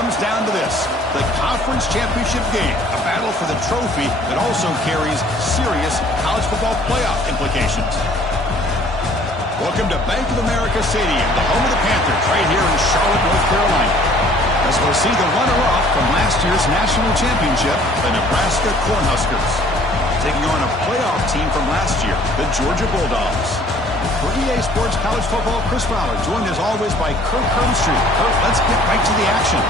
comes down to this, the conference championship game, a battle for the trophy that also carries serious college football playoff implications. Welcome to Bank of America Stadium, the home of the Panthers, right here in Charlotte, North Carolina. As we'll see the runner-up from last year's national championship, the Nebraska Cornhuskers, taking on a playoff team from last year, the Georgia Bulldogs. For EA Sports College Football, Chris Fowler, joined as always by Kirk Herbstreit. Kirk, let's get right to the action.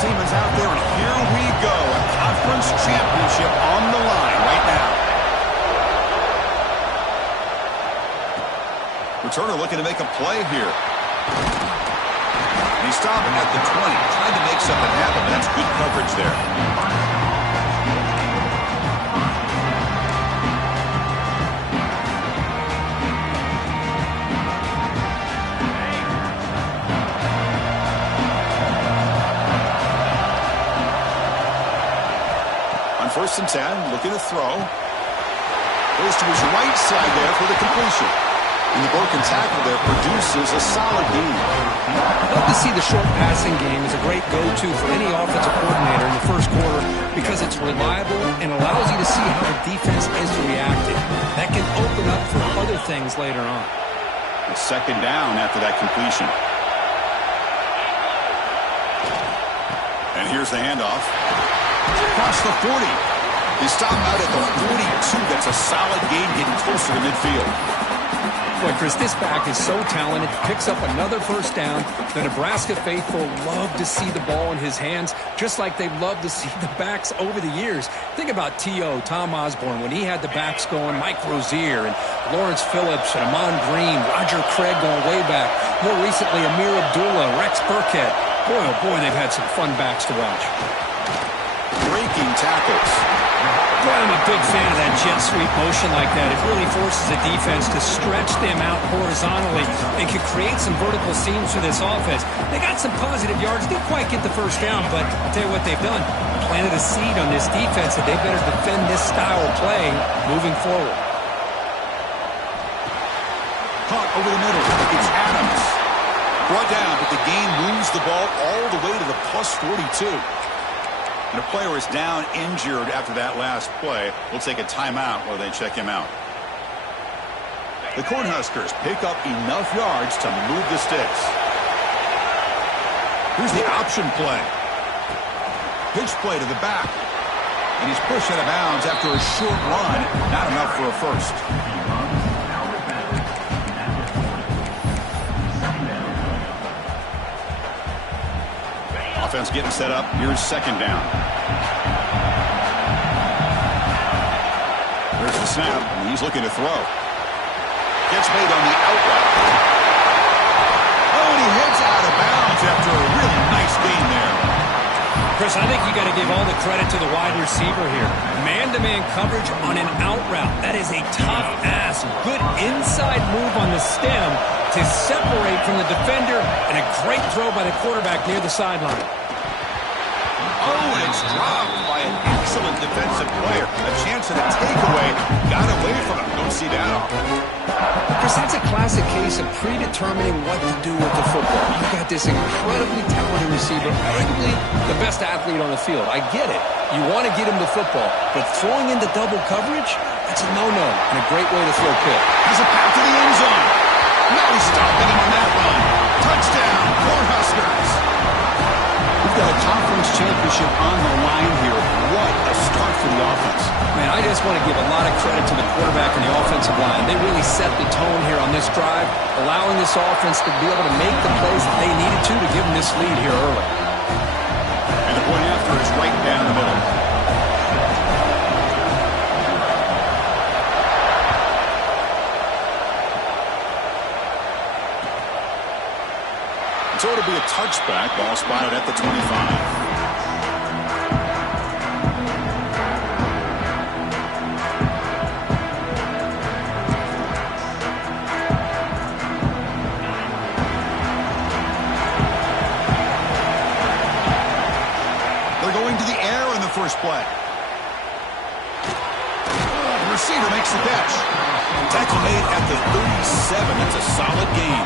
Team is out there, and here we go. A conference championship on the line right now. Returner looking to make a play here. And he's stopping at the 20, trying to make something happen, but that's good coverage there. First and 10, looking to throw. Goes to his right side there for the completion. And the broken tackle there produces a solid gain. I'd love to see the short passing game as a great go-to for any offensive coordinator in the first quarter because it's reliable and allows you to see how the defense is reacting. That can open up for other things later on. A second down after that completion. And here's the handoff. Across the 40. He stopped out at the 42. That's a solid gain getting closer to midfield. Boy, Chris, this back is so talented. Picks up another first down. The Nebraska faithful love to see the ball in his hands, just like they've loved to see the backs over the years. Think about T.O., Tom Osborne, when he had the backs going, Mike Rozier and Lawrence Phillips and Amon Green, Roger Craig going way back. More recently, Amir Abdullah, Rex Burkhead. Boy, oh boy, they've had some fun backs to watch. Breaking tackles. Boy, I'm a big fan of that jet sweep motion like that. It really forces the defense to stretch them out horizontally and can create some vertical seams for this offense. They got some positive yards. Didn't quite get the first down, but I'll tell you what they've done. Planted a seed on this defense that they better defend this style of play moving forward. Caught over the middle. It's Adams. Brought down, but the gain moves the ball all the way to the plus 42. And a player is down injured after that last play. We'll take a timeout while they check him out. The Cornhuskers pick up enough yards to move the sticks. Here's the option play. Pitch play to the back. And he's pushed out of bounds after a short run. Not enough for a first. Offense getting set up. Here's second down. There's the snap, and he's looking to throw. Gets made on the out route. Oh, and he heads out of bounds after a really nice gain there. Chris, I think you got to give all the credit to the wide receiver here. Man-to-man coverage on an out route. That is a tough-ass, good inside move on the stem to separate from the defender, and a great throw by the quarterback near the sideline. Oh, and it's dropped by an excellent defensive player. A chance at a takeaway. Got away from him. Don't see that often. Chris, that's a classic case of predetermining what to do with the football. You've got this incredibly talented receiver, arguably the best athlete on the field. I get it. You want to get him the football, but throwing into double coverage, that's a no-no and a great way to throw pick. Has a path to the end zone. No stopping him on that run. Touchdown, Cornhuskers. We've got a conference championship on the line here. What a start for the offense. Man, I just want to give a lot of credit to the quarterback and the offensive line. They really set the tone here on this drive, allowing this offense to be able to make the plays that they needed to give them this lead here early. And the point after is right down the middle. So it'll be a touchback. Ball spotted at the 25. first play. The receiver makes the catch. Tackle made at the 37. That's a solid gain.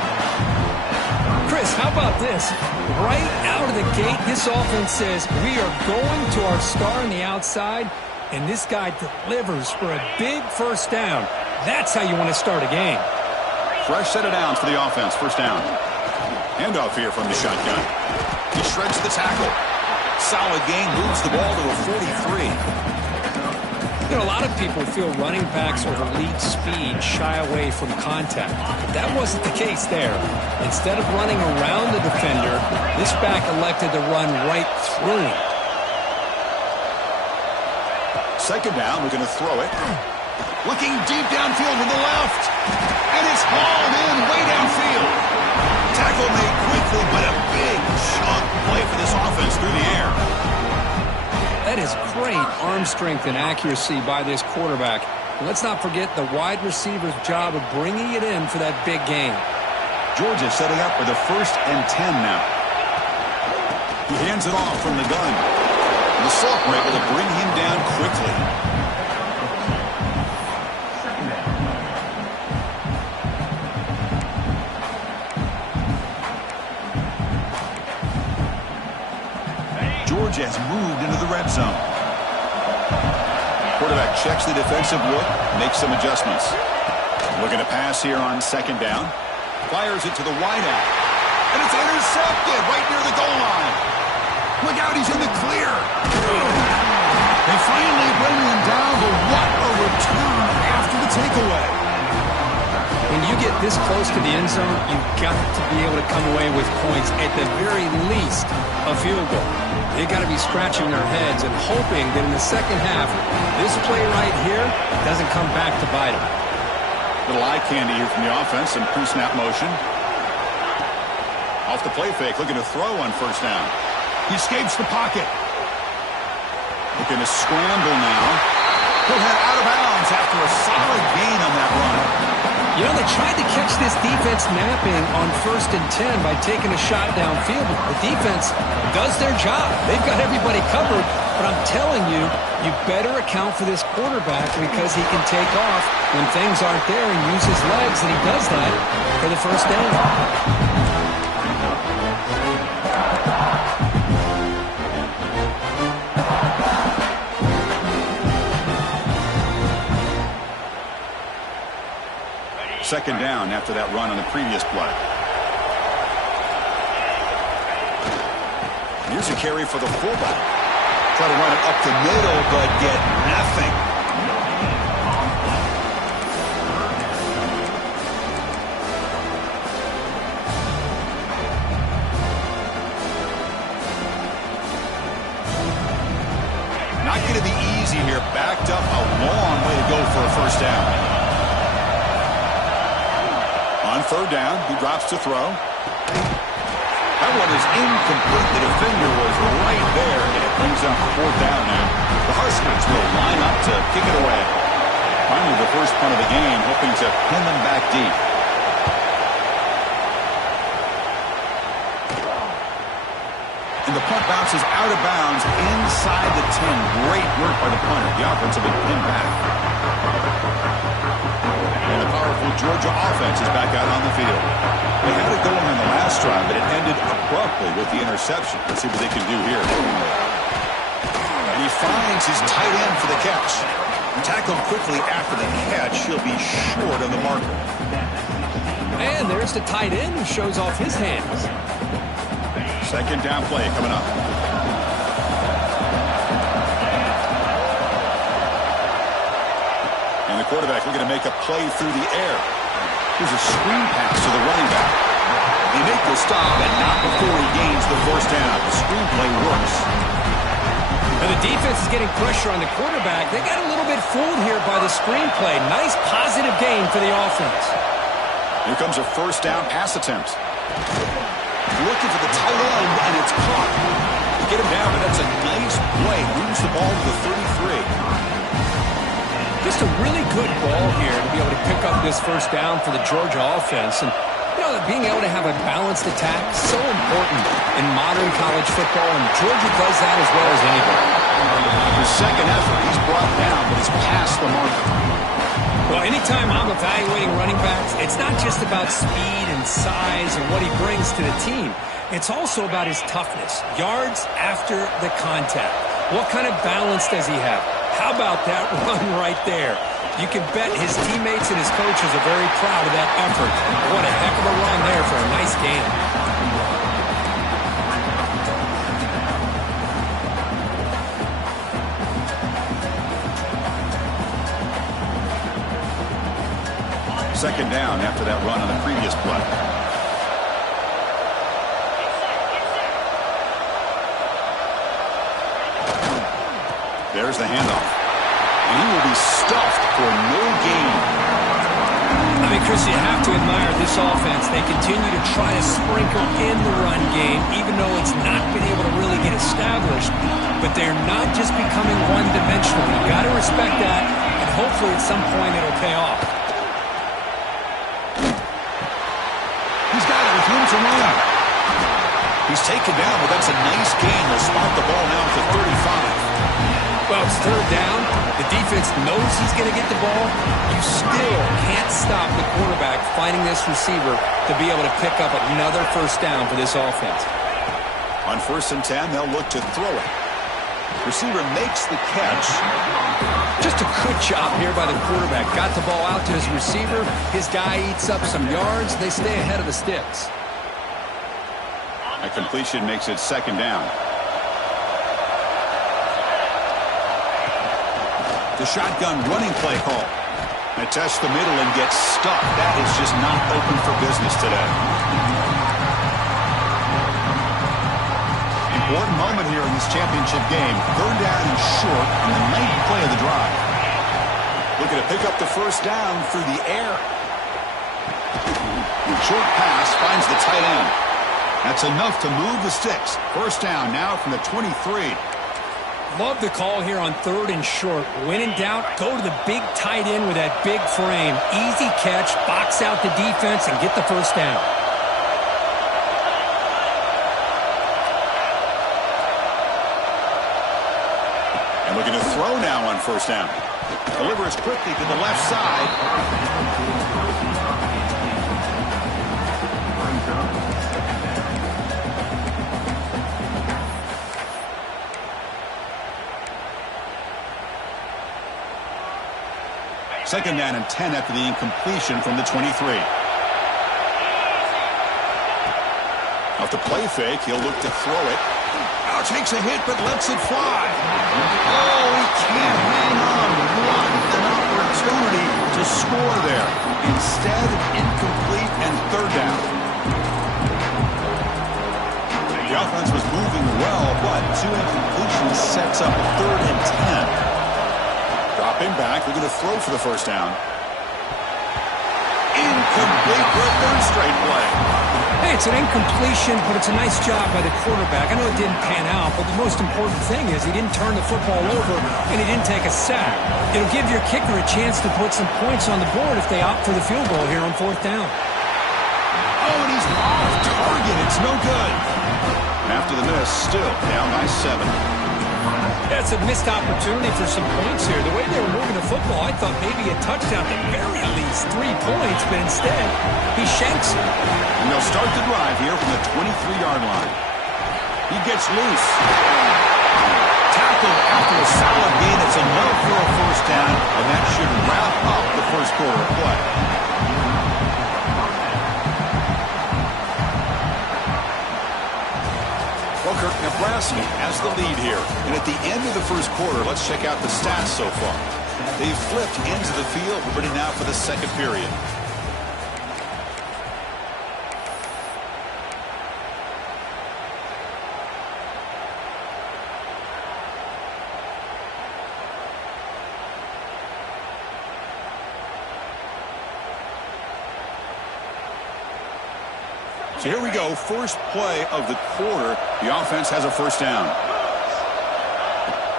Chris, how about this? Right out of the gate, this offense says, we are going to our star on the outside, and this guy delivers for a big first down. That's how you want to start a game. Fresh set of downs for the offense. First down. Handoff here from the shotgun. He shreds the tackle. Solid gain, moves the ball to a 43. You know, a lot of people feel running backs with elite speed shy away from contact. But that wasn't the case there. Instead of running around the defender, this back elected to run right through him. Second down, we're going to throw it. Looking deep downfield to the left. And it's hauled in way downfield. Tackle made quickly, but a big chunk play for this offense through the air. That is great arm strength and accuracy by this quarterback. And let's not forget the wide receiver's job of bringing it in for that big game. Georgia setting up for the 1st and 10 now. He hands it off from the gun. The Salk able to bring him down quickly. Georgia has moved into the red zone. Quarterback checks the defensive look, makes some adjustments. Looking to pass here on second down. Fires it to the wideout. And it's intercepted right near the goal line. Look out, he's in the clear. They finally bring him down, but what a return after the takeaway. When you get this close to the end zone, you've got to be able to come away with points, at the very least, a field goal. They've got to be scratching their heads and hoping that in the second half, this play right here doesn't come back to bite them. Little eye candy here from the offense and pre-snap motion. Off the play fake, looking to throw on first down. He escapes the pocket. Looking to scramble now. He'll head out of bounds after a solid gain on that run. You know, they tried to catch this defense napping on 1st and 10 by taking a shot downfield. The defense does their job. They've got everybody covered. But I'm telling you, you better account for this quarterback because he can take off when things aren't there and use his legs, and he does that for the first down. Second down after that run on the previous play. Here's a carry for the fullback. Try to run it up the middle, but get nothing. Not going to be easy here. Backed up a long way to go for a first down. On third down, he drops to throw. That one is incomplete. The defender was right there, and it brings up fourth down now. The Huskers will line up to kick it away. Finally, the first punt of the game, hoping to pin them back deep. And the punt bounces out of bounds inside the 10. Great work by the punter. The offense will be pinned back. And the powerful Georgia offense is back out on the field. They had it going on the last drive, but it ended abruptly with the interception. Let's see what they can do here. And he finds his tight end for the catch. Tackled quickly after the catch. He'll be short of the marker. And there's the tight end who shows off his hands. Second down play coming up. And the quarterback looking to make a play through the air. Here's a screen pass to the running back. They make the stop, and not before he gains the first down. The screen play works. And the defense is getting pressure on the quarterback. They got a little bit fooled here by the screen play. Nice positive gain for the offense. Here comes a first down pass attempt. Looking for the tight end, and it's caught. You get him down, but that's a nice play. Moves the ball to the 33. Just a really good ball here to be able to pick up this first down for the Georgia offense. And, you know, being able to have a balanced attack is so important in modern college football, and Georgia does that as well as anybody. His second effort, he's brought down, but he's past the marker. Well, anytime I'm evaluating running backs, it's not just about speed and size and what he brings to the team. It's also about his toughness, yards after the contact. What kind of balance does he have? How about that run right there? You can bet his teammates and his coaches are very proud of that effort. What a heck of a run there for a nice gain. Second down after that run on the previous play. There's the handoff. And he will be stuffed for no gain. I mean, Chris, you have to admire this offense. They continue to try to sprinkle in the run game, even though it's not been able to really get established. But they're not just becoming one-dimensional. You've got to respect that, and hopefully at some point it'll pay off. He's got it with room to run. He's taken down, but that's a nice gain. They'll spot the ball now to 35. Well, it's third down. The defense knows he's going to get the ball. You still can't stop the quarterback finding this receiver to be able to pick up another first down for this offense. On 1st and 10, they'll look to throw it. Receiver makes the catch. Just a good job here by the quarterback. Got the ball out to his receiver. His guy eats up some yards. They stay ahead of the sticks. A completion makes it second down. The shotgun running play call. They test the middle and get stuck. That is just not open for business today. Important moment here in this championship game. Third down and short on the 9th play of the drive. Looking to pick up the first down through the air. The short pass finds the tight end. That's enough to move the sticks. First down now from the 23. Love the call here on 3rd and short. When in doubt, go to the big tight end with that big frame. Easy catch, box out the defense, and get the first down. And looking to throw now on first down. Delivers quickly to the left side. Second down and 10 after the incompletion from the 23. Off the play fake, he'll look to throw it. Now takes a hit, but lets it fly. Oh, he can't hang on. What an opportunity to score there. Instead, incomplete and third down. The offense was moving well, but 2 incompletions sets up 3rd and 10. Drop him back. We're going to throw for the first down. Incomplete for a 3rd straight play. Hey, it's an incompletion, but it's a nice job by the quarterback. I know it didn't pan out, but the most important thing is he didn't turn the football over and he didn't take a sack. It'll give your kicker a chance to put some points on the board if they opt for the field goal here on 4th down. Oh, and he's off target. It's no good. After the miss, still down by 7. That's a missed opportunity for some points here. The way they were moving the football, I thought maybe a touchdown, at very least 3 points, but instead, he shanks it. And they'll start the drive here from the 23-yard line. He gets loose. Tackled after a solid gain. It's enough for a first down, and that should wrap up the first quarter of play. Well, Kirk, Nebraska has the lead here. And at the end of the first quarter, let's check out the stats so far. They've flipped into the field, ready now for the second period. So here we go, first play of the quarter. The offense has a first down.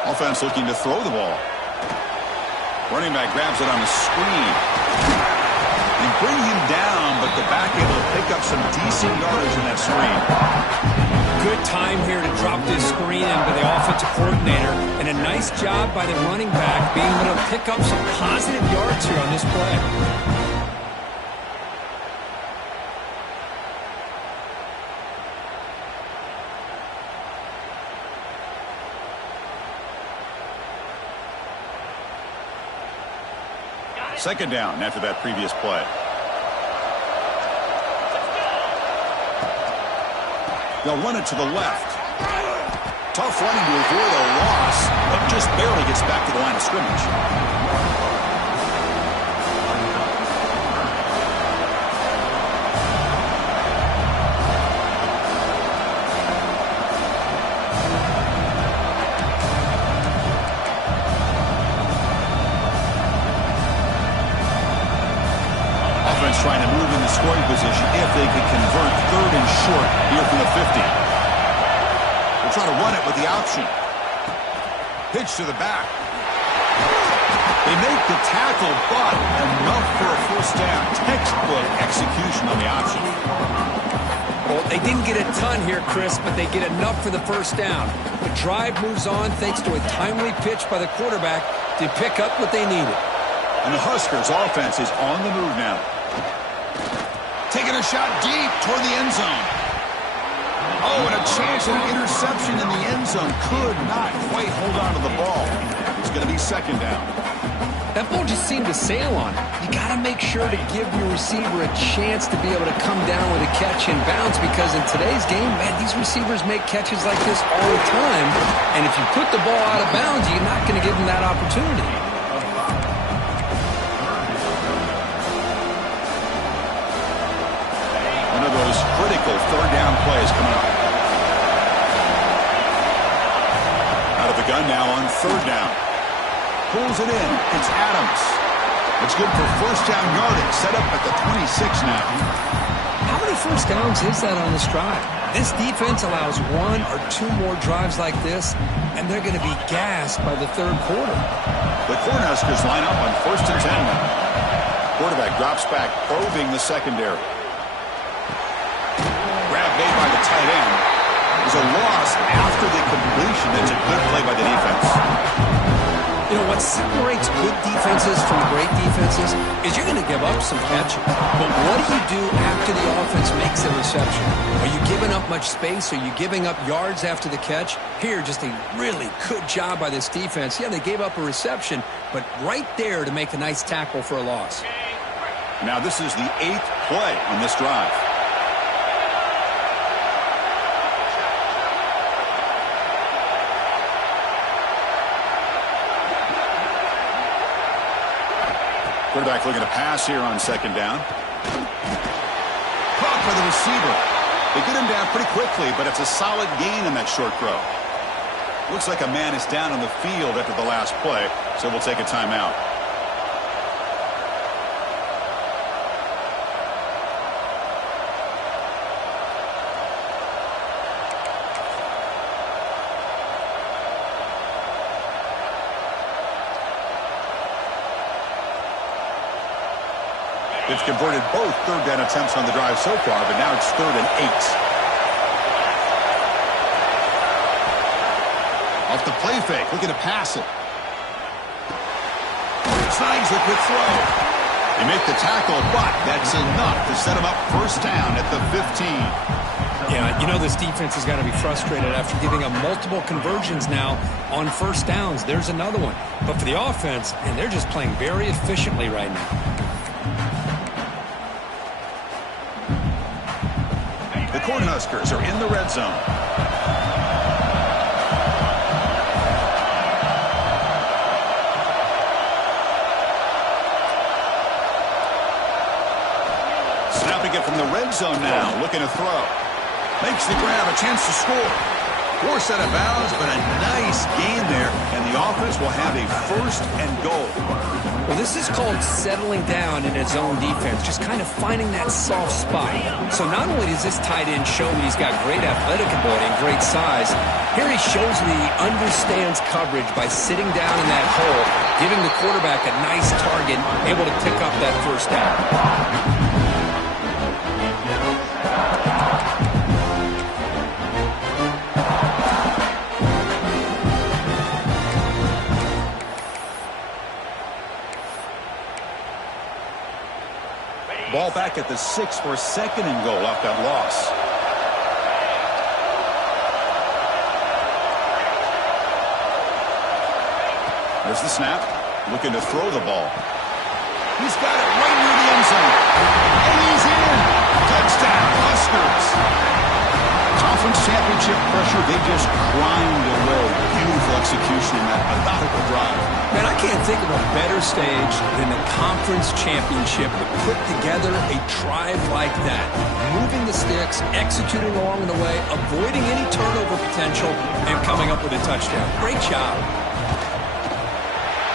Offense looking to throw the ball. Running back grabs it on the screen. They bring him down, but the back able to pick up some decent yardage in that screen. Good Good time here to drop this screen into the offensive coordinator, and a nice job by the running back being able to pick up some positive yards here on this play. Second down after that previous play. They'll run it to the left. Tough running to avoid a loss, but just barely gets back to the line of scrimmage. Trying to move in the scoring position if they could convert third and short here from the 50. They'll try to run it with the option. Pitch to the back. They make the tackle, but enough for a first down. Textbook execution on the option. Well, they didn't get a ton here, Chris, but they get enough for the first down. The drive moves on thanks to a timely pitch by the quarterback to pick up what they needed. And the Huskers offense is on the move now. Taking a shot deep toward the end zone. Oh, and a chance at an interception in the end zone. Could not quite hold on to the ball. It's going to be second down. That ball just seemed to sail on it. You got to make sure to give your receiver a chance to be able to come down with a catch and bounce, because in today's game, man, these receivers make catches like this all the time. And if you put the ball out of bounds, you're not going to give them that opportunity. Critical third down plays coming up. Out of the gun now on third down. Pulls it in. It's Adams. It's good for first down yardage. Set up at the 26 now. How many first downs is that on this drive? This defense allows one or two more drives like this, and they're going to be gassed by the third quarter. The Cornhuskers line up on first and 10 now. Quarterback drops back, probing the secondary. Made by the tight end. There's a loss after the completion. That's a good play by the defense. You know, what separates good defenses from great defenses is you're going to give up some catches. But what do you do after the offense makes a reception? Are you giving up much space? Are you giving up yards after the catch? Here, just a really good job by this defense. Yeah, they gave up a reception, but right there to make a nice tackle for a loss. Now this is the 8th play on this drive. Quarterback looking to pass here on second down. Caught by the receiver. They get him down pretty quickly, but it's a solid gain in that short throw. Looks like a man is down on the field after the last play, so we'll take a timeout. They've converted both third down attempts on the drive so far, but now it's 3rd and 8. Off the play fake, looking to pass it. Snags the quick throw. They make the tackle, but that's enough to set them up first down at the 15. Yeah, you know this defense has got to be frustrated after giving up multiple conversions now on first downs. There's another one. But for the offense, and they're just playing very efficiently right now. The Cornhuskers are in the red zone. Snapping it from the red zone now, looking to throw. Makes the grab, a chance to score. Forced out of bounds, but a nice gain there, and the offense will have a first and goal. Well, this is called settling down in its own defense, just kind of finding that soft spot. So not only does this tight end show that he's got great athletic ability and great size, here he shows that he understands coverage by sitting down in that hole, giving the quarterback a nice target, able to pick up that first down. Ball back at the 6 for 2nd and goal off that loss. There's the snap. Looking to throw the ball. He's got it right near the end zone. And he's in. Touchdown, Huskers. Conference championship pressure, they just grind away. Beautiful execution in that methodical drive. Man, I can't think of a better stage than the conference championship to put together a drive like that. Moving the sticks, executing along the way, avoiding any turnover potential, and coming up with a touchdown. Great job.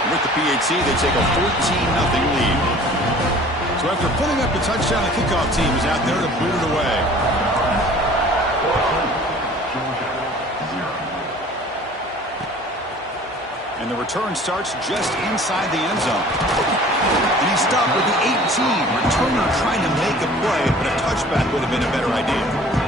With the PHC, they take a 14-0 lead. So after putting up the touchdown, the kickoff team is out there to boot it away. And the return starts just inside the end zone. And he stopped with the 18. Returner trying to make a play, but a touchback would have been a better idea.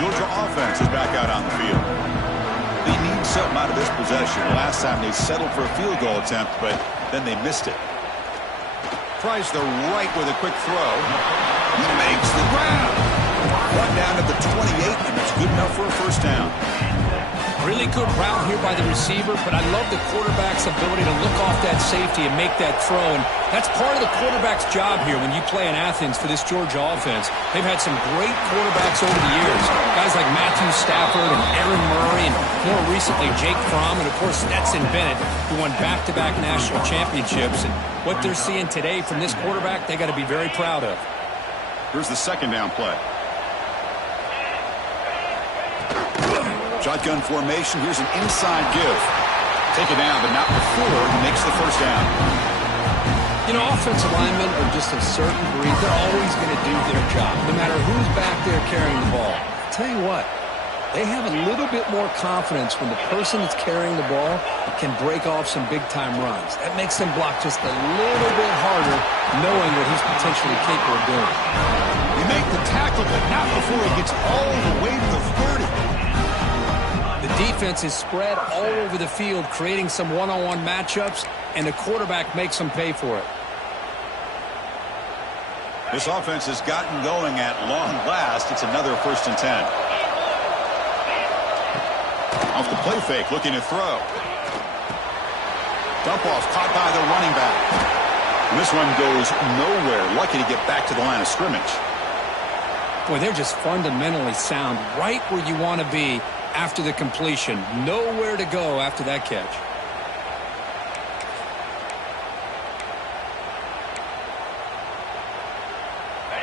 Georgia offense is back out on the field. They need something out of this possession. Last time they settled for a field goal attempt, but then they missed it. Tries the right with a quick throw. He makes the grab. One down at the 28, and it's good enough for a first down. Really good route here by the receiver, but I love the quarterback's ability to look off that safety and make that throw. And that's part of the quarterback's job here when you play in Athens for this Georgia offense. They've had some great quarterbacks over the years. Guys like Matthew Stafford and Aaron Murray, and more recently Jake Fromm, and of course Stetson Bennett, who won back-to-back national championships. And what they're seeing today from this quarterback, they got to be very proud of. Here's the second down play. Shotgun formation. Here's an inside give. Take it down, but not before he makes the first down. You know, offensive linemen are just a certain breed. They're always going to do their job, no matter who's back there carrying the ball. I'll tell you what, they have a little bit more confidence when the person that's carrying the ball can break off some big-time runs. That makes them block just a little bit harder, knowing what he's potentially capable of doing. They make the tackle, but not before he gets all the way to the 30. The defense is spread all over the field, creating some one-on-one matchups, and the quarterback makes them pay for it. This offense has gotten going at long last. It's another 1st and 10. Off the play fake, looking to throw. Dump off, caught by the running back. And this one goes nowhere. Lucky to get back to the line of scrimmage. Boy, they're just fundamentally sound, right where you want to be after the completion. Nowhere to go after that catch.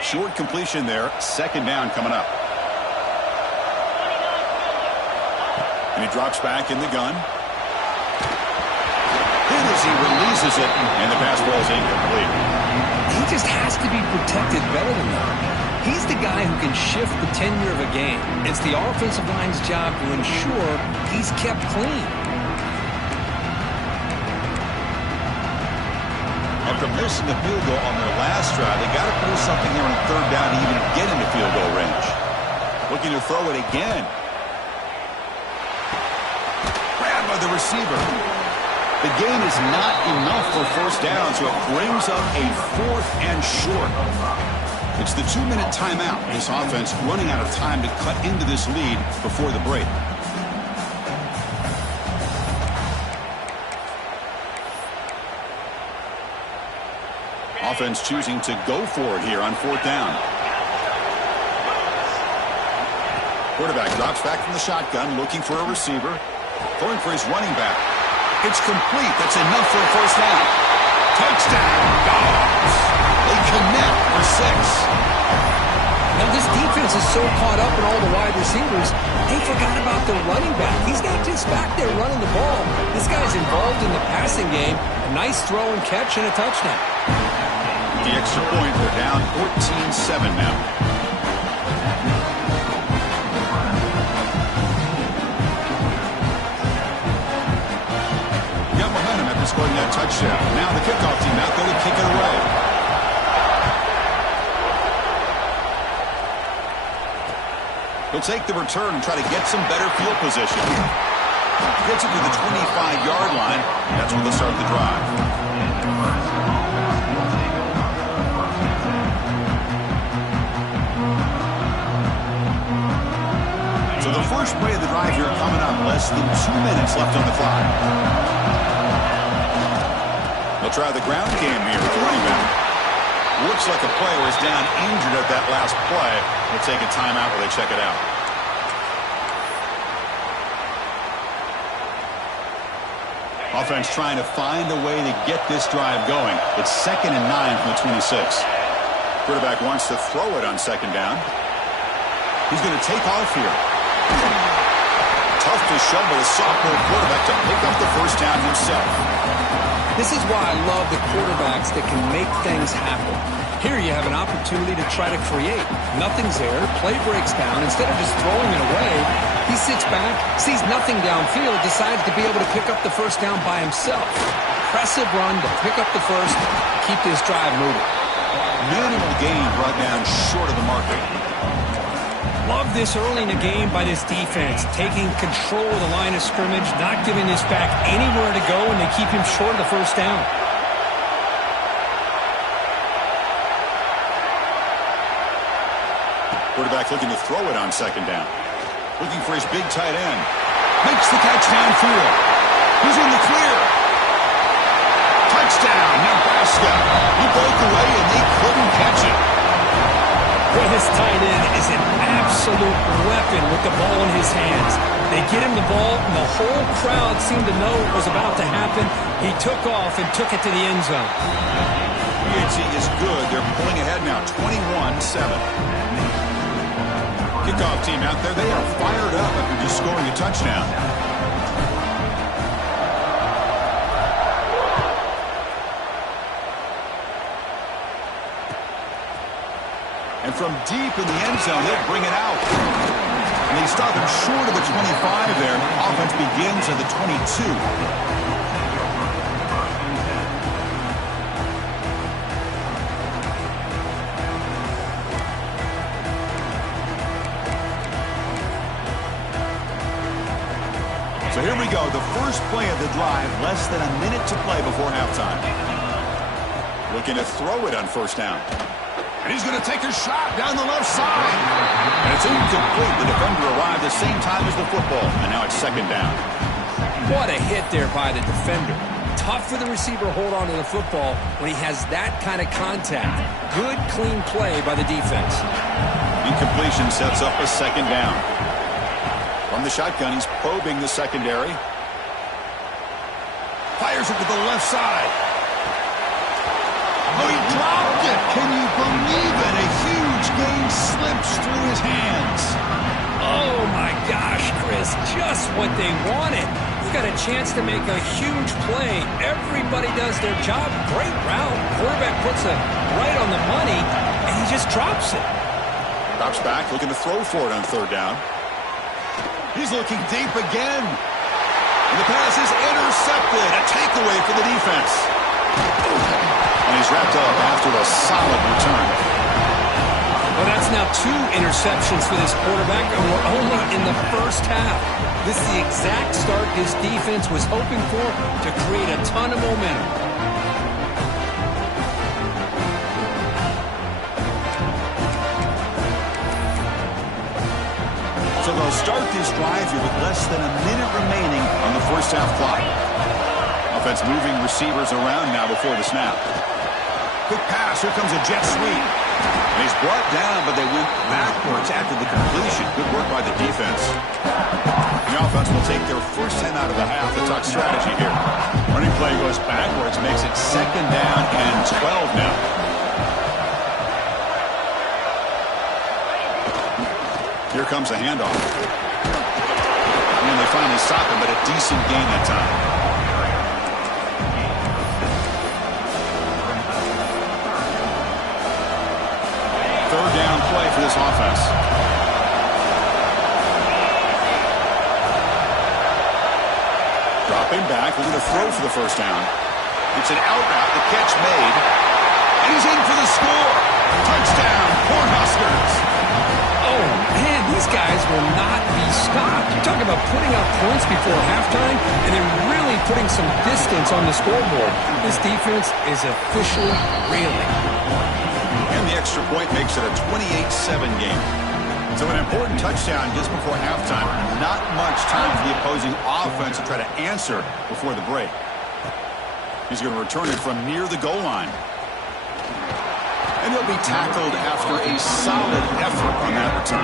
Short completion there. 2nd down coming up. And he drops back in the gun. Hit as he releases it, and the pass ball is incomplete. He just has to be protected better than that. He's the guy who can shift the tenure of a game. It's the offensive line's job to ensure he's kept clean. After missing the field goal on their last drive, they got to pull something here on 3rd down to even get into field goal range. Looking to throw it again. Grabbed by the receiver. The gain is not enough for 1st down, so it brings up a 4th and short. It's the 2-minute timeout. This offense running out of time to cut into this lead before the break. Offense choosing to go for it here on 4th down. Quarterback drops back from the shotgun, looking for a receiver. Throwing for his running back. It's complete. That's enough for a 1st down. Touchdown, Dogs. They connect for 6. Now, this defense is so caught up in all the wide receivers, they forgot about their running back. He's not just back there running the ball. This guy's involved in the passing game. A nice throw and catch and a touchdown. The extra point, they're down 14-7 now. Got momentum after scoring that touchdown. Now the kickoff team out there to kick it away. He'll take the return and try to get some better field position. Gets it to the 25-yard line. That's where they'll start the drive. So the first play of the drive here coming up. Less than 2 minutes left on the clock. They'll try the ground game here with the running back. Looks like a player is down injured at that last play. They'll take a timeout while they check it out. Offense trying to find a way to get this drive going. It's 2nd and 9 from the 26. Quarterback wants to throw it on 2nd down. He's going to take off here. Tough to shovel a sophomore quarterback to pick up the first down himself. This is why I love the quarterbacks that can make things happen. Here you have an opportunity to try to create. Nothing's there. Play breaks down. Instead of just throwing it away, he sits back, sees nothing downfield, decides to be able to pick up the first down by himself. Impressive run to pick up the first, keep this drive moving. Minimal gain brought down short of the marker. Love this early in the game by this defense, taking control of the line of scrimmage, not giving this back anywhere to go, and they keep him short of the first down. Quarterback looking to throw it on 2nd down. Looking for his big tight end. Makes the catch downfield. He's in the clear. Touchdown, Nebraska. He broke away and they couldn't catch it. Boy, this tight end is an absolute weapon with the ball in his hands. They get him the ball, and the whole crowd seemed to know what was about to happen. He took off and took it to the end zone. PHC is good. They're pulling ahead now, 21-7. Kickoff team out there, they are fired up after just scoring a touchdown. And from deep in the end zone, they'll bring it out. And they stop him short of the 25 there. Offense begins at the 22. So here we go, the first play of the drive, less than a minute to play before halftime. Looking to throw it on 1st down. And he's going to take a shot down the left side. And it's incomplete. The defender arrived the same time as the football. And now it's 2nd down. What a hit there by the defender. Tough for the receiver to hold on to the football when he has that kind of contact. Good, clean play by the defense. Incompletion sets up a 2nd down. From the shotgun, he's probing the secondary. Fires it to the left side. Oh, he dropped it. Can you believe it? A huge gain slips through his hands. Oh, my gosh, Chris. Just what they wanted. He's got a chance to make a huge play. Everybody does their job. Great route. Quarterback puts it right on the money, and he just drops it. Drops back, looking to throw for it on 3rd down. He's looking deep again. And the pass is intercepted. A takeaway for the defense. And he's wrapped up after a solid return. Well, that's now 2 interceptions for this quarterback, and we're only in the first half. This is the exact start this defense was hoping for to create a ton of momentum. So they'll start this drive here with less than a minute remaining on the first half clock. Offense moving receivers around now before the snap. Quick pass. Here comes a jet sweep. And he's brought down, but they went backwards after the completion. Good work by the defense. The offense will take their first 10 out of the half. The talk strategy here. Running play goes backwards, makes it 2nd down and 12 now. Here comes a handoff. And they finally stop him, but a decent gain that time. Third down play for this offense. Dropping back, looking to throw for the first down. It's an out route, the catch made. And he's in for the score. Touchdown, Cornhuskers. Oh, man, These guys will not be stopped. You talk about putting up points before halftime and then really putting some distance on the scoreboard. This defense is officially reeling. And the extra point makes it a 28-7 game. So an important touchdown just before halftime. Not much time for the opposing offense to try to answer before the break. He's going to return it from near the goal line. And he'll be tackled after a solid effort on that return.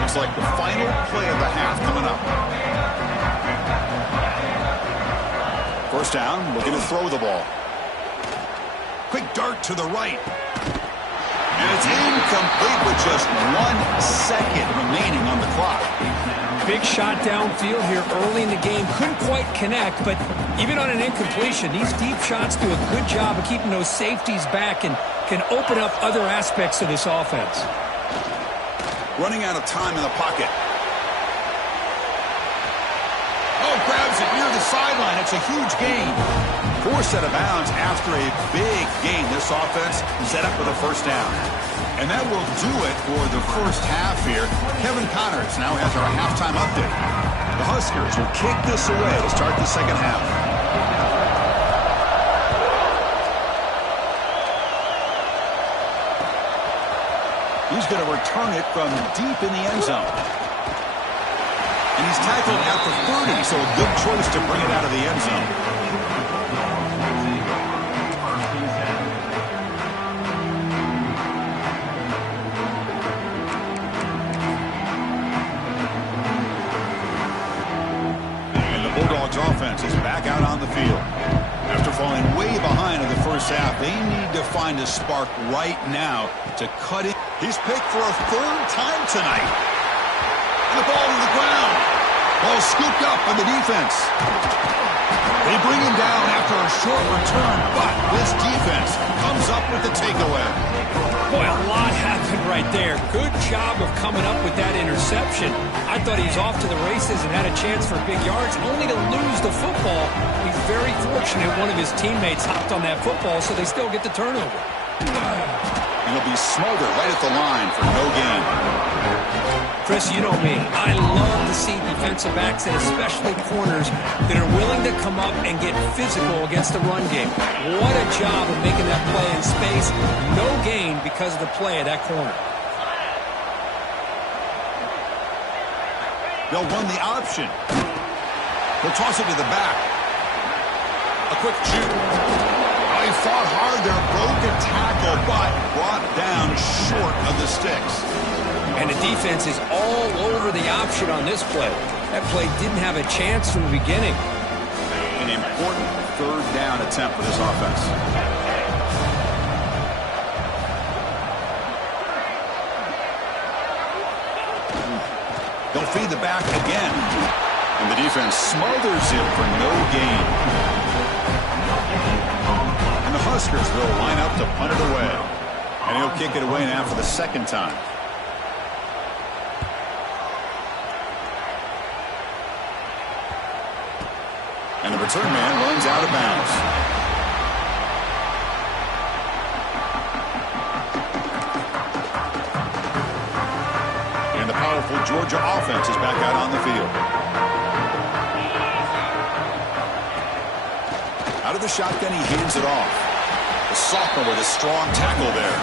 Looks like the final play of the half coming up. First down, looking to throw the ball. Quick dart to the right. And it's incomplete with just 1 second remaining on the clock. Big shot downfield here early in the game. Couldn't quite connect, but even on an incompletion, these deep shots do a good job of keeping those safeties back and can open up other aspects of this offense. Running out of time in the pocket. Oh, grabs it near the sideline. It's a huge gain. Forced out of bounds after a big gain. This offense set up with a first down. And that will do it for the first half here. Kevin Connors now has our halftime update. The Huskers will kick this away to start the second half. He's going to return it from deep in the end zone. And he's tackled at the 30, so a good choice to bring it out of the end zone. Offense is back out on the field. After falling way behind in the first half, they need to find a spark right now to cut it. He's picked for a third time tonight. And the ball to the ground. Ball scooped up by the defense. They bring him down after a short return, but this defense comes up with the takeaway. Boy, a lot happened right there. Good job of coming up with that interception. I thought he was off to the races and had a chance for big yards, only to lose the football. He's very fortunate one of his teammates hopped on that football, so they still get the turnover. And he'll be smothered right at the line for no gain. Chris, you know me. I love to see defensive backs and especially corners that are willing to come up and get physical against the run game. What a job of making that play in space. No gain because of the play of that corner. They'll run the option. He'll toss it to the back. A quick shoot. Oh, he fought hard there. Broke a tackle, but brought down short of the sticks. And the defense is all over the option on this play. That play didn't have a chance from the beginning. An important third down attempt for this offense. They'll feed the back again. And the defense smothers him for no gain. And the Huskers will line up to punt it away. And he'll kick it away now for the second time. And the return man runs out of bounds. And the powerful Georgia offense is back out on the field. Out of the shotgun, he hands it off. The sophomore with a strong tackle there.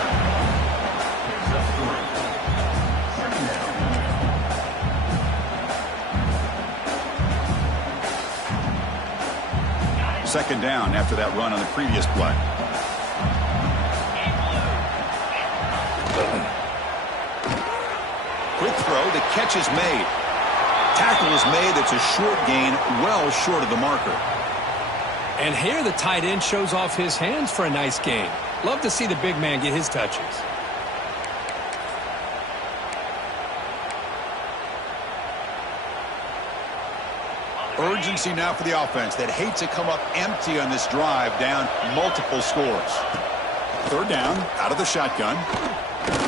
Second down after that run on the previous play. Quick throw, the catch is made. Tackle is made, it's a short gain, well short of the marker. And here the tight end shows off his hands for a nice gain. Love to see the big man get his touches. Urgency now for the offense that hates to come up empty on this drive, down multiple scores. Third down, out of the shotgun.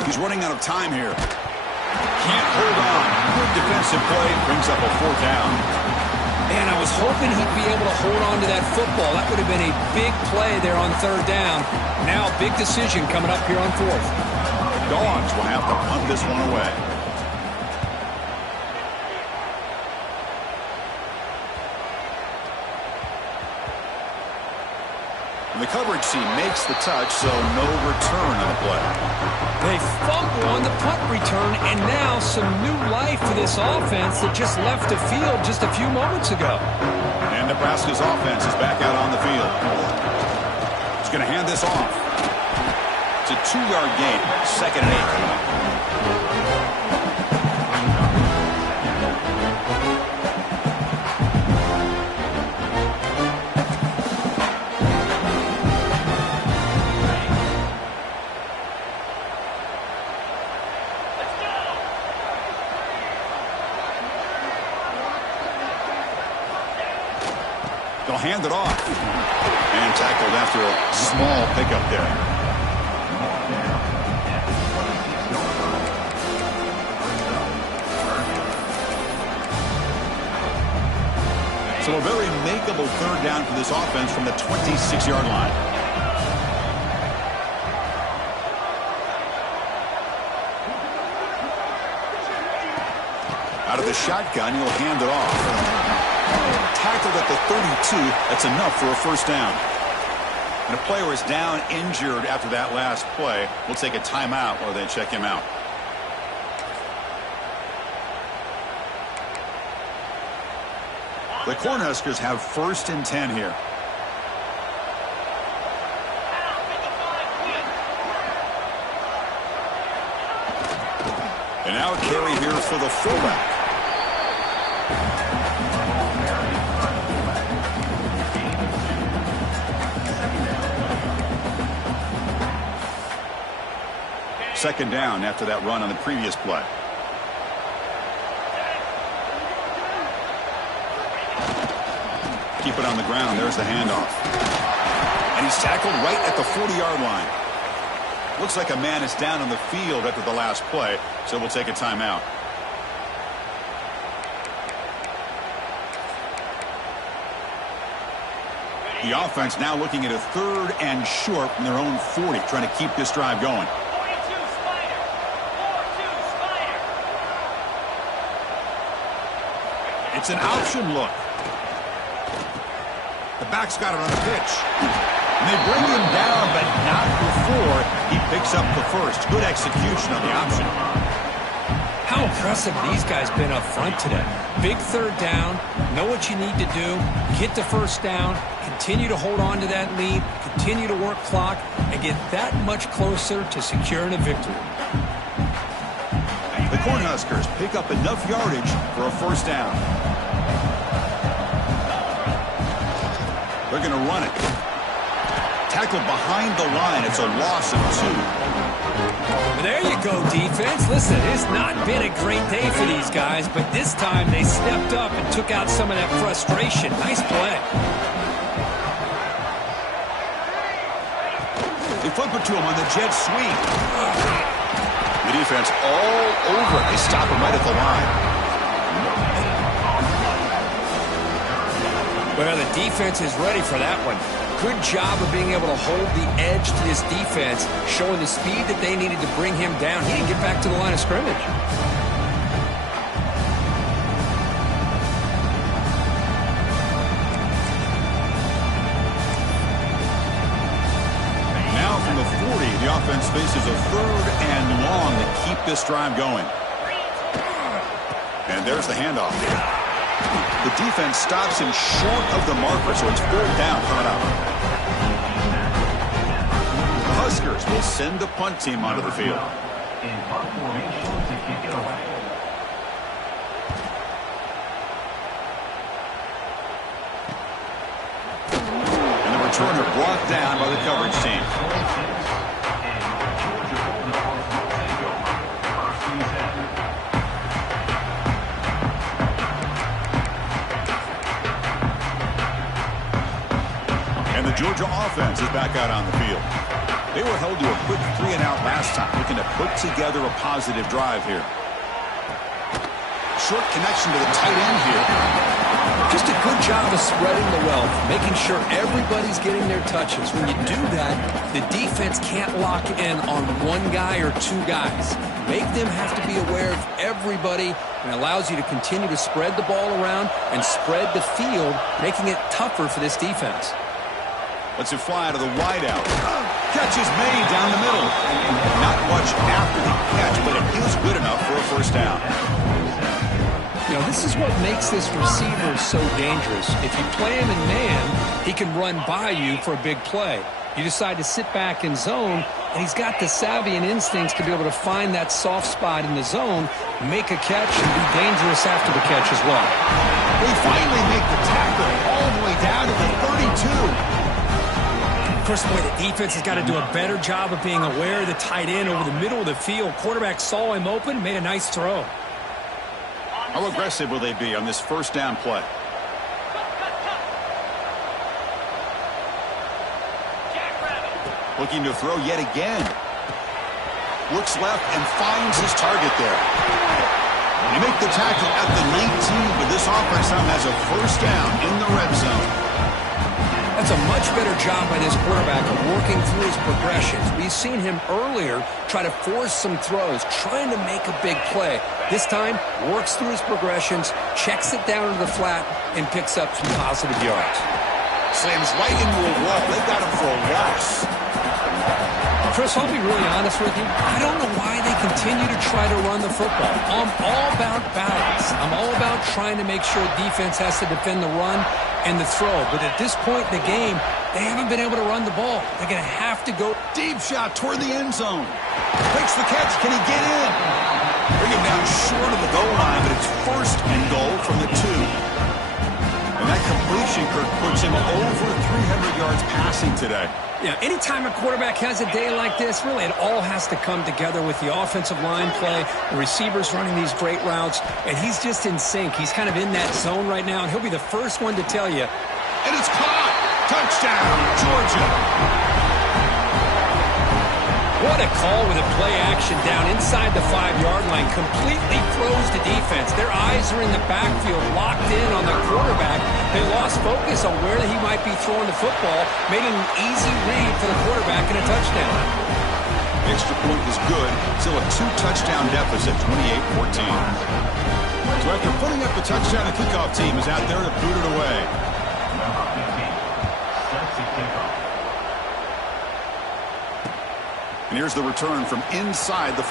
He's running out of time here. Can't hold on. Good defensive play, brings up a fourth down. Man, I was hoping he'd be able to hold on to that football. That would have been a big play there on third down. Now, big decision coming up here on fourth. Dogs will have to punt this one away. And the coverage team makes the touch, so no return on the play. They fumble on the punt return, and now some new life to this offense that just left the field just a few moments ago. And Nebraska's offense is back out on the field. He's going to hand this off. It's a 2-yard gain, 2nd and 8. They'll hand it off. And tackled after a small pickup there. So a very makeable 3rd down for this offense from the 26-yard line. Out of the shotgun, he'll hand it off. Tackled at the 32. That's enough for a 1st down. And a player is down injured after that last play. We'll take a timeout while they check him out. The Cornhuskers have 1st and 10 here. And now a carry here for the fullback. Second down after that run on the previous play. Keep it on the ground. There's the handoff. And he's tackled right at the 40-yard line. Looks like a man is down on the field after the last play, so we'll take a timeout. The offense now looking at a 3rd and short from their own 40, trying to keep this drive going. It's an option look. The back's got it on the pitch. And they bring him down, but not before he picks up the 1st. Good execution on the option. How impressive these guys been up front today. Big 3rd down. Know what you need to do. Get the 1st down. Continue to hold on to that lead. Continue to work clock. And get that much closer to securing a victory. The Cornhuskers pick up enough yardage for a 1st down. They're going to run it. Tackled behind the line. It's a loss of 2. There you go, defense. Listen, it's not been a great day for these guys, but this time they stepped up and took out some of that frustration. Nice play. They flip it to him on the jet sweep. The defense all over it. They stop him right at the line. Well, the defense is ready for that one. Good job of being able to hold the edge to this defense, showing the speed that they needed to bring him down. He didn't get back to the line of scrimmage. Now from the 40, the offense faces a 3rd and long to keep this drive going. And there's the handoff. The defense stops him short of the marker, so it's 3rd down coming up. The Huskers will send the punt team onto the field. And the returner brought down by the coverage team. And the Georgia offense is back out on the field. They were held to a quick 3-and-out last time, looking to put together a positive drive here. Short connection to the tight end here. Just a good job of spreading the wealth, making sure everybody's getting their touches. When you do that, the defense can't lock in on one guy or two guys. Make them have to be aware of everybody, and allows you to continue to spread the ball around and spread the field, making it tougher for this defense. Lets it fly out of the wideout. Catch is made down the middle. Not much after the catch, but it feels good enough for a first down. You know, this is what makes this receiver so dangerous. If you play him in man, he can run by you for a big play. You decide to sit back in zone, and he's got the savvy and instincts to be able to find that soft spot in the zone, make a catch, and be dangerous after the catch as well. They finally make the tackle all the way down to the 32. Of course, boy, the defense has got to do a better job of being aware of the tight end over the middle of the field. Quarterback saw him open, made a nice throw. How aggressive will they be on this first down play? Looking to throw yet again. Looks left and finds his target there. They make the tackle at the 19, but this offense now has a first down in the red zone. That's a much better job by this quarterback of working through his progressions. We've seen him earlier try to force some throws, trying to make a big play. This time, works through his progressions, checks it down to the flat, and picks up some positive yards. Slams right into a wall. They got him for a loss. Chris, I'll be really honest with you. I don't know why they continue to try to run the football. I'm all about balance. I'm all about trying to make sure defense has to defend the run and the throw. But at this point in the game, they haven't been able to run the ball. They're going to have to go. Deep shot toward the end zone. Makes the catch. Can he get in? Bring him down short of the goal line, but it's first and goal from the 2. And that completion, Kirk, puts him over 300 yards passing today. Yeah, anytime a quarterback has a day like this, really it all has to come together with the offensive line play, the receivers running these great routes, and he's just in sync. He's kind of in that zone right now, and he'll be the first one to tell you. And it's caught! Touchdown, Georgia! What a call with a play action down inside the 5-yard line. Completely throws the defense. Their eyes are in the backfield, locked in on the quarterback. They lost focus on where he might be throwing the football, making an easy read for the quarterback and a touchdown. Extra point is good. Still a 2-touchdown deficit, 28-14. So after putting up the touchdown, the kickoff team is out there to boot it away. And here's the return from inside the 5.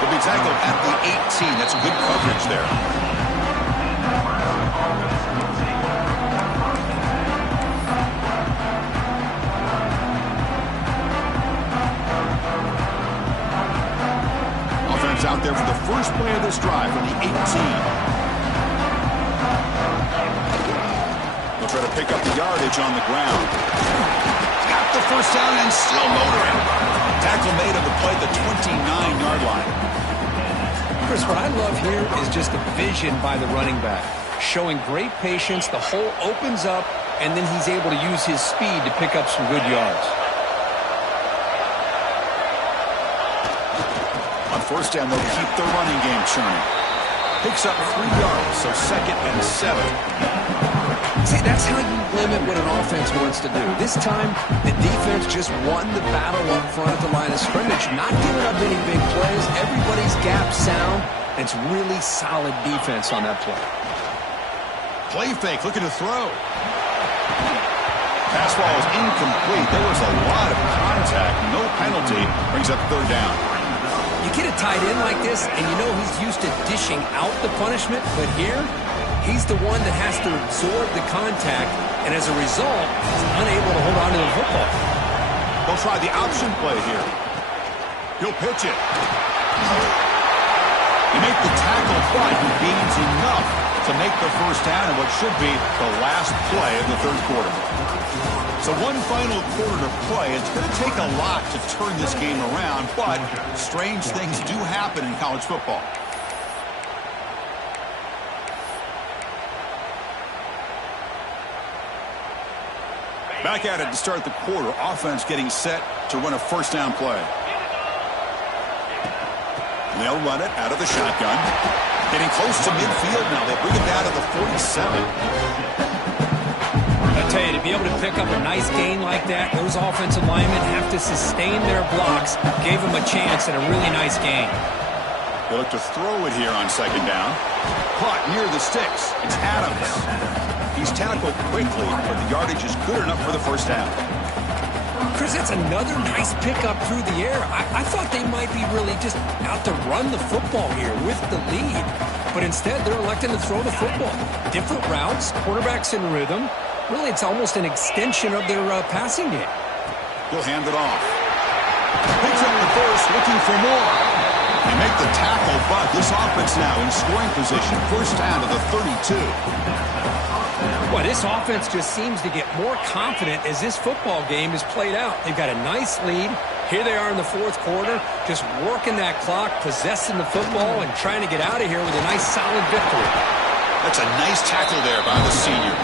He'll be tackled at the 18. That's good coverage there. Offense out there for the first play of this drive from the 18. They'll try to pick up the yardage on the ground. Got the first down and still motoring. Tackle made on the play at the 29-yard line. Chris, what I love here is just the vision by the running back. Showing great patience, the hole opens up, and then he's able to use his speed to pick up some good yards. On first down, they'll keep the running game churning. Picks up 3 yards, so 2nd and 7. See, that's how you limit what an offense wants to do. This time, the defense just won the battle up front at the line of scrimmage, not giving up any big plays. Everybody's gap sound, and it's really solid defense on that play. Play fake, looking to throw. Pass ball is incomplete. There was a lot of contact. No penalty. Brings up 3rd down. You get a tight end like this, and you know he's used to dishing out the punishment, but here, he's the one that has to absorb the contact, and as a result, he's unable to hold on to the football. They'll try the option play here. He'll pitch it. They make the tackle, but he gains enough to make the first down in what should be the last play of the 3rd quarter. So one final quarter to play. It's going to take a lot to turn this game around, but strange things do happen in college football. Back at it to start the quarter. Offense getting set to run a first down play. They'll run it out of the shotgun. Getting close to midfield now. They bring it down to the 47. I tell you, to be able to pick up a nice gain like that, those offensive linemen have to sustain their blocks. Gave them a chance at a really nice gain. They look to throw it here on second down. Caught near the sticks. It's Adams. He's tackled quickly, but the yardage is good enough for the first down. Chris, that's another nice pickup through the air. I thought they might be really just out to run the football here with the lead. But instead, they're electing to throw the football. Different routes, quarterbacks in rhythm. Really, it's almost an extension of their passing game. He'll hand it off. Picks up the first, looking for more. They make the tackle, but this offense now in scoring position. First down to the 32. Well, this offense just seems to get more confident as this football game is played out. They've got a nice lead. Here they are in the fourth quarter, just working that clock, possessing the football, and trying to get out of here with a nice, solid victory. That's a nice tackle there by the senior.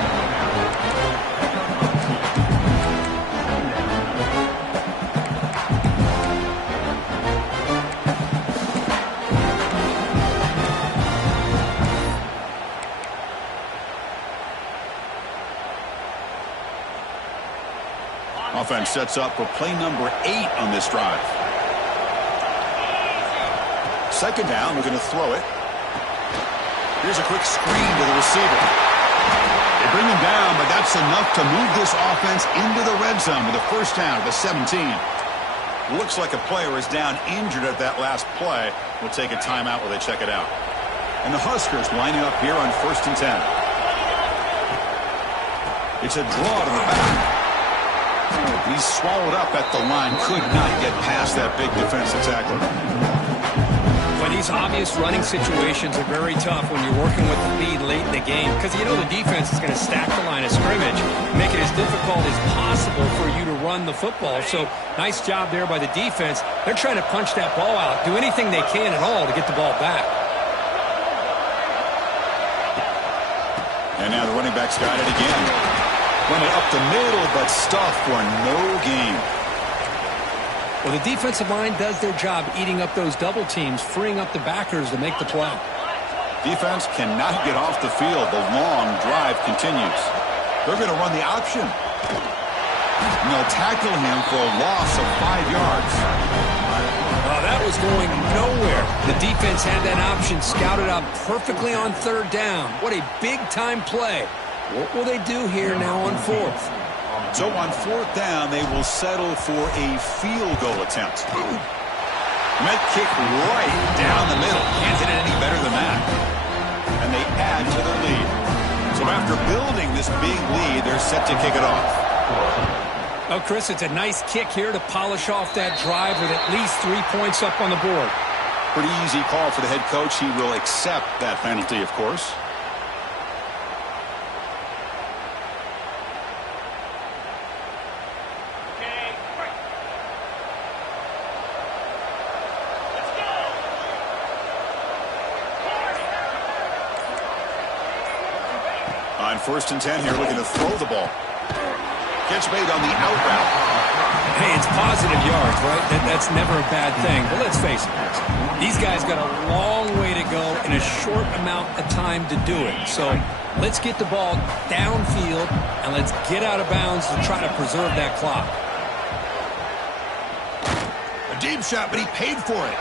Offense sets up for play number 8 on this drive. Second down, we're going to throw it. Here's a quick screen to the receiver. They bring him down, but that's enough to move this offense into the red zone with a first down at the 17. Looks like a player is down injured at that last play. We'll take a timeout while they check it out. And the Huskers lining up here on 1st and 10. It's a draw to the back. He's swallowed up at the line. Could not get past that big defensive tackler. Well, these obvious running situations are very tough when you're working with the lead late in the game because you know the defense is going to stack the line of scrimmage, make it as difficult as possible for you to run the football. So nice job there by the defense. They're trying to punch that ball out, do anything they can at all to get the ball back. And now the running back's got it again. Run it up the middle, but stuffed for no gain. Well, the defensive line does their job eating up those double teams, freeing up the backers to make the play. Defense cannot get off the field. The long drive continues. They're going to run the option. And they'll tackle him for a loss of 5 yards. Well, that was going nowhere. The defense had that option scouted out perfectly on third down. What a big-time play. What will they do here now on 4th? So on 4th down, they will settle for a field goal attempt. Met kick right down the middle. Can't hit it any better than that. And they add to their lead. So after building this big lead, they're set to kick it off. Oh, Chris, it's a nice kick here to polish off that drive with at least 3 points up on the board. Pretty easy call for the head coach. He will accept that penalty, of course. On 1st and 10 here, looking to throw the ball. Catch made on the out route. Hey, it's positive yards, right? That's never a bad thing. But let's face it, these guys got a long way to go in a short amount of time to do it. So let's get the ball downfield, and let's get out of bounds to try to preserve that clock. A deep shot, but he paid for it.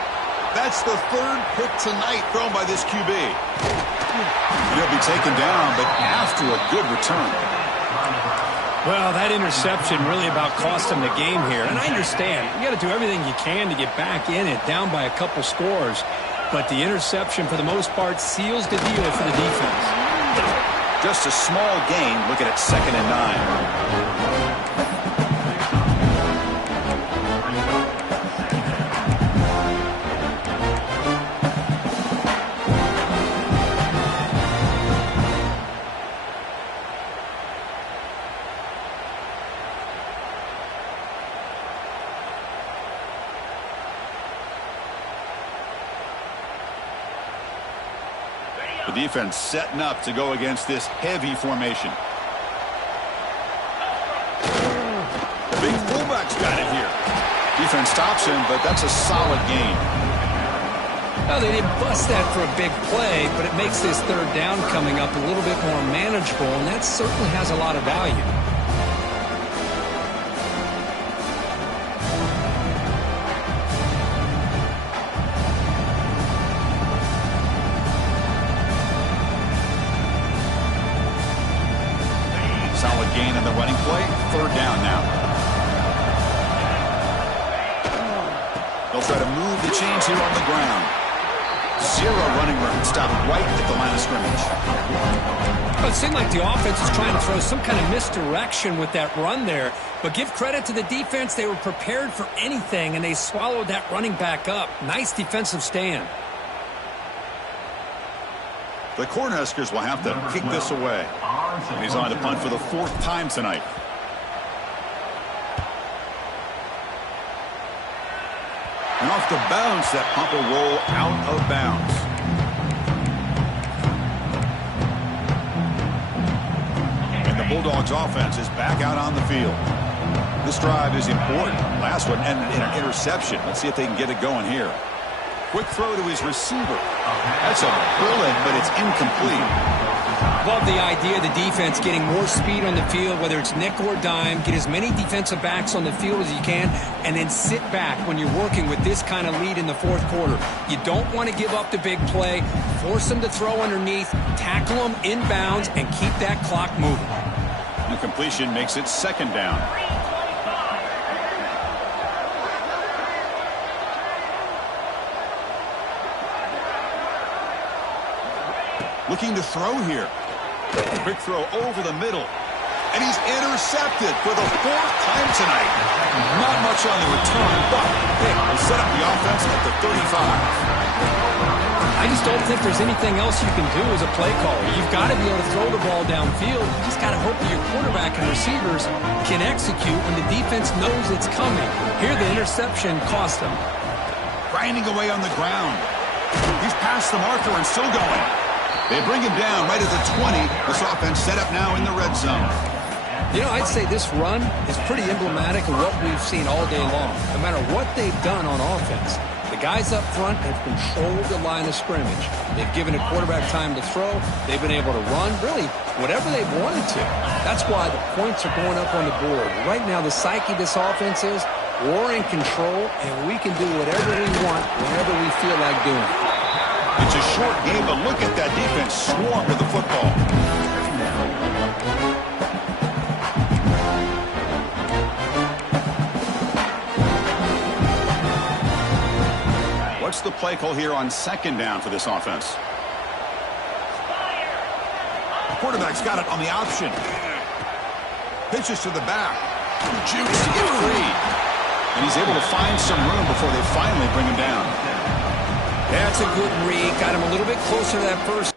That's the 3rd pick tonight thrown by this QB. He'll be taken down, but after a good return. Well, that interception really about cost them the game here. And I understand. You got to do everything you can to get back in it, down by a couple scores. But the interception, for the most part, seals the deal for the defense. Just a small gain. Looking at 2nd and 9. The defense setting up to go against this heavy formation. The big fullback's got it here. Defense stops him, but that's a solid gain. Well, they didn't bust that for a big play, but it makes this third down coming up a little bit more manageable, and that certainly has a lot of value. Solid gain on the running play. Third down now. They'll try to move the chains here on the ground. Zero running room. Stopped right at the line of scrimmage. Well, it seemed like the offense was trying to throw some kind of misdirection with that run there. But give credit to the defense. They were prepared for anything, and they swallowed that running back up. Nice defensive stand. The Cornhuskers will have to kick this away. And he's on to punt for the fourth time tonight. And off the bounce, that punt will roll out of bounds. And the Bulldogs offense is back out on the field. This drive is important. Last one ended in an interception. Let's see if they can get it going here. Quick throw to his receiver. That's a bullet, but it's incomplete. Love the idea of the defense getting more speed on the field, whether it's nickel or dime. Get as many defensive backs on the field as you can, and then sit back when you're working with this kind of lead in the fourth quarter. You don't want to give up the big play. Force them to throw underneath, tackle them inbounds, and keep that clock moving. The completion makes it second down. Looking to throw here. Quick throw over the middle. And he's intercepted for the fourth time tonight. Not much on the return, but hey, will set up the offense at the 35. I just don't think there's anything else you can do as a play caller. You've got to be able to throw the ball downfield. You just got to hope that your quarterback and receivers can execute when the defense knows it's coming. Here, the interception cost him. Grinding away on the ground. He's past the marker and still going. They bring him down right at the 20. This offense set up now in the red zone. You know, I'd say this run is pretty emblematic of what we've seen all day long. No matter what they've done on offense, the guys up front have controlled the line of scrimmage. They've given a quarterback time to throw. They've been able to run, really, whatever they've wanted to. That's why the points are going up on the board. Right now, the psyche of this offense is we're in control, and we can do whatever we want whenever we feel like doing it. It's a short game, but look at that defense swarm with the football. What's the play call here on second down for this offense? The quarterback's got it on the option. Pitches to the back. Juice to get free. And he's able to find some room before they finally bring him down. That's a good read. Got him a little bit closer to that first.